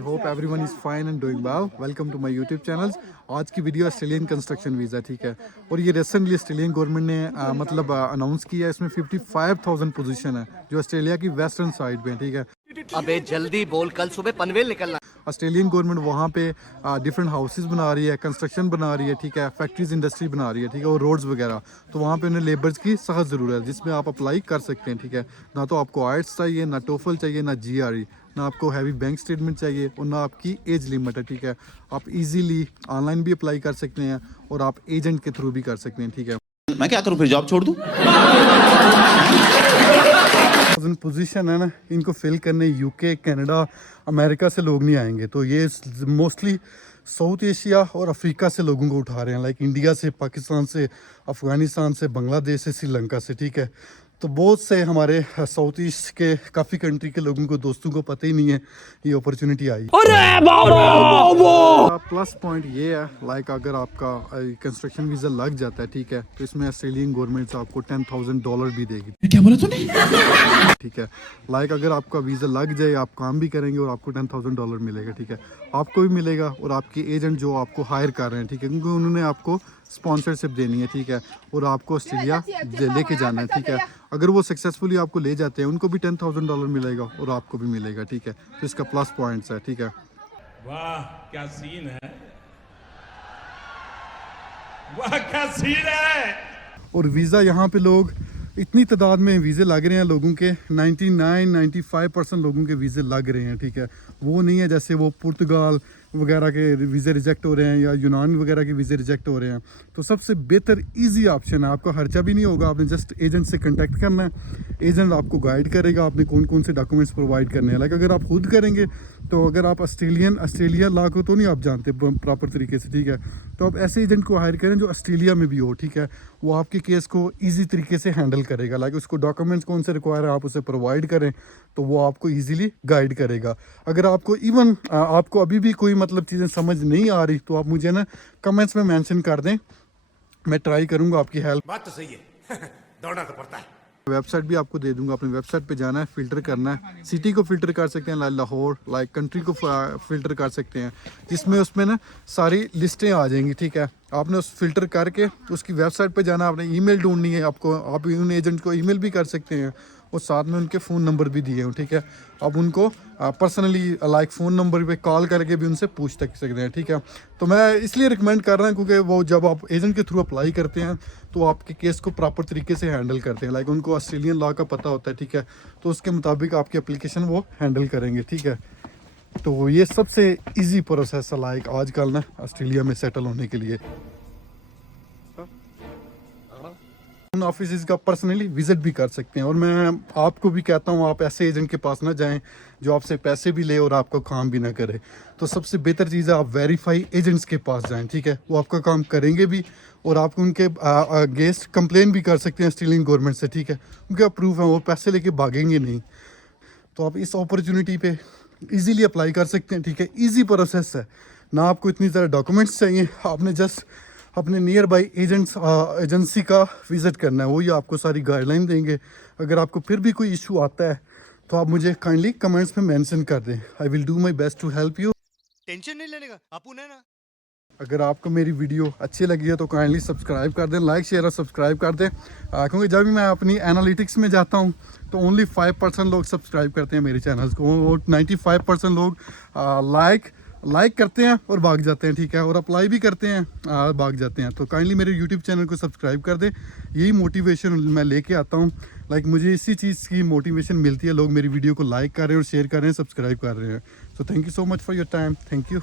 Hope everyone is fine and doing well. Welcome to my YouTube channel. आज की video Australian construction visa, ठीक है। और ये रिसेंटली ऑस्ट्रेलियन गवर्नमेंट ने अनाउंस किया। इसमें 55,000 पोजीशन है जो ऑस्ट्रेलिया की वेस्टर्न साइड पे है, ठीक है। अबे जल्दी बोल, कल सुबह पनवेल निकलना। ऑस्ट्रेलियन गवर्नमेंट वहाँ पे डिफरेंट हाउसेस बना रही है, कंस्ट्रक्शन बना रही है, ठीक है। फैक्ट्रीज इंडस्ट्री बना रही है, ठीक है, और रोड्स वगैरह। तो वहाँ पे उन्हें लेबर्स की सख्त ज़रूरत है, जिसमें आप अप्लाई कर सकते हैं, ठीक है। ना तो आपको आइट्स चाहिए, ना टोफल चाहिए, ना GRE, ना आपको हैवी बैंक स्टेटमेंट चाहिए, और ना आपकी एज लिमिट है, ठीक है। आप इजीली ऑनलाइन भी अप्लाई कर सकते हैं और आप एजेंट के थ्रू भी कर सकते हैं, ठीक है। मैं क्या करूं, फिर जॉब छोड़ दूं? पोजीशन है ना, इनको फिल करने UK, कनाडा, अमेरिका से लोग नहीं आएंगे। तो ये मोस्टली साउथ एशिया और अफ्रीका से लोगों को उठा रहे हैं, लाइक इंडिया से, पाकिस्तान से, अफ़गानिस्तान से, बांग्लादेश से, श्रीलंका से, ठीक है। तो बहुत से हमारे साउथ ईस्ट के काफ़ी कंट्री के लोगों को, दोस्तों को पता ही नहीं है ये अपॉर्चुनिटी आई। प्लस पॉइंट ये है, लाइक अगर आपका कंस्ट्रक्शन वीज़ा लग जाता है, ठीक है, तो इसमें ऑस्ट्रेलियन गवर्नमेंट आपको $10,000 भी देगी। क्या बोला तूने? ठीक है। लाइक अगर आपका वीज़ा लग जाए, आप काम भी करेंगे और आपको $10,000 मिलेगा, ठीक है। आपको भी मिलेगा और आपके एजेंट जो आपको हायर कर रहे हैं, ठीक है, क्योंकि उन्होंने आपको स्पॉन्सरशिप देनी है, ठीक है, और आपको ऑस्ट्रेलिया लेके जाना है, ठीक है। अगर वो सक्सेसफुली आपको ले जाते हैं, उनको भी $10,000 मिलेगा और आपको भी मिलेगा, ठीक है। तो इसका प्लस पॉइंट्स है, ठीक है। वाह क्या सीन है, वाह क्या सीन है। और वीज़ा यहाँ पे लोग इतनी तादाद में वीज़े लग रहे हैं लोगों के, 99-95% लोगों के वीज़े लग रहे हैं, ठीक है। वो नहीं है जैसे वो पुर्तगाल वगैरह के वीज़े रिजेक्ट हो रहे हैं या यूनान वगैरह के वीज़े रिजेक्ट हो रहे हैं। तो सबसे बेहतर इजी ऑप्शन है, आपका खर्चा भी नहीं होगा, आपने जस्ट एजेंट से कांटेक्ट करना है। एजेंट आपको गाइड करेगा आपने कौन कौन से डॉक्यूमेंट्स प्रोवाइड करने हैं। लाइक अगर आप खुद करेंगे, तो अगर आप ऑस्ट्रेलिया लॉ को तो नहीं आप जानते प्रॉपर तरीके से, ठीक है, तो आप ऐसे एजेंट को हायर करें जो ऑस्ट्रेलिया में भी हो, ठीक है। वो आपके केस को ईजी तरीके से हैंडल करेगा। लाइक उसको डॉक्यूमेंट्स कौन से रिक्वायर है, आप उसे प्रोवाइड करें तो वो आपको ईजिली गाइड करेगा। अगर आपको इवन आपको अभी भी कोई मतलब चीज़ें समझ नहीं आ रही, तो आप मुझे ना कमेंट्स में मेंशन कर दें, मैं ट्राई करूँगा आपकी हेल्प। बात तो सही है दौड़ना तो पड़ता है। वेबसाइट भी आपको दे दूंगा, अपनी वेबसाइट पे जाना है, फिल्टर करना है। सिटी को फिल्टर कर सकते हैं, लाहौर, लाइक कंट्री को फिल्टर कर सकते हैं, जिसमें उसमें ना सारी लिस्टें आ जाएंगी, ठीक है। आपने उस फिल्टर करके उसकी वेबसाइट पे जाना, आपने ईमेल ढूंढनी है आपको, आप उन एजेंट को ईमेल भी कर सकते हैं और साथ में उनके फ़ोन नंबर भी दिए हैं, ठीक है। आप उनको पर्सनली लाइक फ़ोन नंबर पे कॉल करके भी उनसे पूछ सकते हैं, ठीक है। तो मैं इसलिए रिकमेंड कर रहा हूँ क्योंकि वो जब आप एजेंट के थ्रू अप्लाई करते हैं तो आपके केस को प्रॉपर तरीके से हैंडल करते हैं। लाइक उनको ऑस्ट्रेलियन लॉ का पता होता है, ठीक है, तो उसके मुताबिक आपकी एप्लीकेशन वो हैंडल करेंगे, ठीक है। तो ये सबसे ईजी प्रोसेस है लाइक आजकल ना ऑस्ट्रेलिया में सेटल होने के लिए। ऑफिस का पर्सनली विजिट भी कर सकते हैं। और मैं आपको भी कहता हूँ, आप ऐसे एजेंट के पास ना जाएं जो आपसे पैसे भी ले और आपका काम भी ना करे। तो सबसे बेहतर चीज़ है आप वेरीफाई एजेंट्स के पास जाएं, ठीक है। वो आपका काम करेंगे भी और आप उनके अगेंस्ट कंप्लेन भी कर सकते हैं ऑस्ट्रेलियन गवर्नमेंट से, ठीक है। उनके अप्रूव है, वो पैसे लेके भागेंगे नहीं। तो आप इस अपॉर्चुनिटी पे इजीली अप्लाई कर सकते हैं, ठीक है। इजी प्रोसेस है, ना आपको इतनी ज़्यादा डॉक्यूमेंट्स चाहिए, आपने जस्ट अपने नियर बाई एजेंसी का विज़िट करना है, वही आपको सारी गाइडलाइन देंगे। अगर आपको फिर भी कोई इशू आता है तो आप मुझे काइंडली कमेंट्स में मेंशन कर दें, I will do my best to help you. Tension नहीं लेने का, अपुन है ना। अगर आपको मेरी वीडियो अच्छी लगी है तो काइंडली सब्सक्राइब कर दें, लाइक शेयर और सब्सक्राइब कर दें, क्योंकि जब भी मैं अपनी एनालिटिक्स में जाता हूँ तो ओनली 5% लोग सब्सक्राइब करते हैं मेरे चैनल्स को, और 95% लोग लाइक करते हैं और भाग जाते हैं, ठीक है, और अप्लाई भी करते हैं, भाग जाते हैं। तो काइंडली मेरे यूट्यूब चैनल को सब्सक्राइब कर दें, यही मोटिवेशन मैं लेके आता हूँ। लाइक मुझे इसी चीज़ की मोटिवेशन मिलती है, लोग मेरी वीडियो को लाइक कर रहे हैं और शेयर कर रहे हैं, सब्सक्राइब कर रहे हैं। So thank you so much for your time, thank you.